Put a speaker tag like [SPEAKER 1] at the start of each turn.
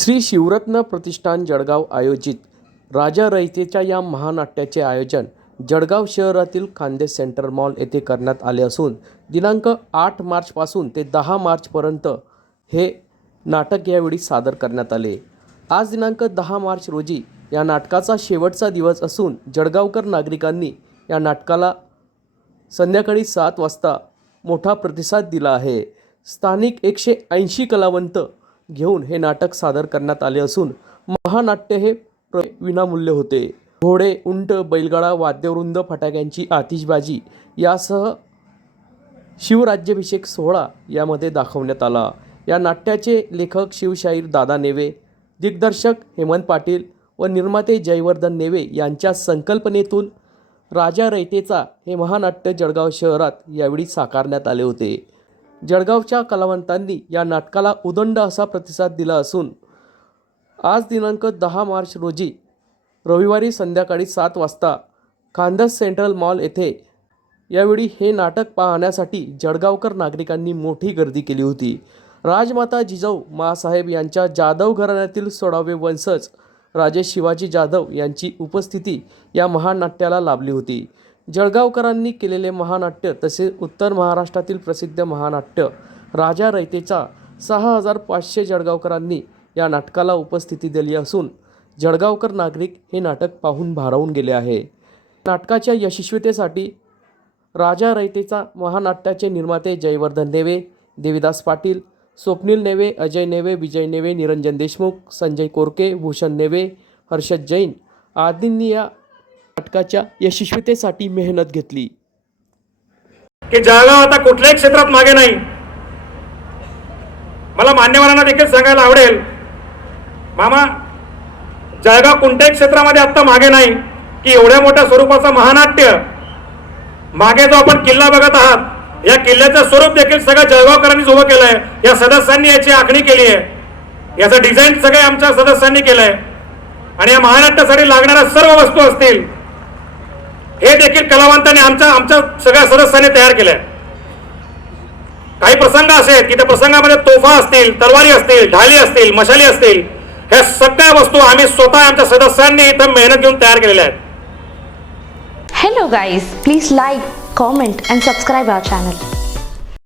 [SPEAKER 1] श्री शिवरत्न प्रतिष्ठान जळगाव आयोजित राजा रयतेच्या या महानाट्याचे आयोजन जळगाव शहरातील खांदे सेंटर मॉल येथे करण्यात आले असून दिनांक आठ मार्चपासून ते दहा मार्चपर्यंत हे नाटक यावेळी सादर करण्यात आले. आज दिनांक दहा मार्च रोजी या नाटकाचा शेवटचा दिवस असून जळगावकर नागरिकांनी या नाटकाला संध्याकाळी सात वाजता मोठा प्रतिसाद दिला आहे. स्थानिक एकशे ऐंशी कलावंत घेऊन हे नाटक सादर करण्यात आले असून महानाट्य हे विनामूल्य होते. घोडे उंट बैलगाडा वाद्यवृंद फटाक्यांची आतिषबाजी यासह शिवराज्याभिषेक सोहळा यामध्ये दाखवण्यात आला. या नाट्याचे लेखक शिवशाहीर दादा नेवे दिग्दर्शक हेमंत पाटील व निर्माते जयवर्धन नेवे यांच्या संकल्पनेतून राजा रयतेचा हे महानाट्य जळगाव शहरात यावेळी साकारण्यात आले होते. जळगावच्या कलावंतांनी या नाटकाला उदंड असा प्रतिसाद दिला असून आज दिनांक दहा मार्च रोजी रविवारी संध्याकाळी सात वाजता खांदस सेंट्रल मॉल येथे यावेळी हे नाटक पाहण्यासाठी जळगावकर नागरिकांनी मोठी गर्दी केली होती. राजमाता जिजाऊ मासाहेब यांच्या जाधव घराण्यातील सोळावे वंशज राजे शिवाजी जाधव यांची उपस्थिती या महानाट्याला लाभली होती. जळगावकरांनी केलेले महानाट्य तसेच उत्तर महाराष्ट्रातील प्रसिद्ध महानाट्य राजा रयतेचा सहा हजार पाचशे जळगावकरांनी या नाटकाला उपस्थिती दिली असून जळगावकर नागरिक हे नाटक पाहून भारावून गेले आहे. नाटकाच्या यशस्वीतेसाठी राजा रयतेचा महानाट्याचे निर्माते जयवर्धन नेवे देविदास पाटील स्वप्नील नेवे अजय नेवे विजय नेवे निरंजन देशमुख संजय कोरके भूषण नेवे हर्षद जैन आदींनी या नाटकाच्या यशस्वीतेसाठी मेहनत घेतली.
[SPEAKER 2] की जळगाव आता कुठल्याही क्षेत्रात मागे नाही. मला मान्यवरांना देखील सांगायला आवडेल. मामा जळगाव कोणत्याही क्षेत्रामध्ये आत्ता मागे नाही की एवढ्या मोठ्या स्वरूपाचं महानाट्य. मागे जो आपण किल्ला बघत आहात या किल्ल्याचं स्वरूप देखील सगळं जळगावकरांनीच उभं आहे या सदस्यांनी याची आखणी केली आहे. याचं डिझाईन सगळे आमच्या सदस्यांनी केलं आहे आणि या महानाट्यासाठी लागणाऱ्या सर्व वस्तू असतील हे देखील कलावंतांनी आमच्या आमच्या सगळ्या सदस्यांनी तयार केलंय. काही प्रसंग असे आहेत की त्या प्रसंगामध्ये तोफा असतील तलवारी असतील ढाली असतील मशाली असतील ह्या सगळ्या वस्तू आम्ही स्वतः आमच्या सदस्यांनी इथं मेहनत घेऊन तयार केलेल्या आहेत.
[SPEAKER 3] Hello guys please like comment and subscribe our channel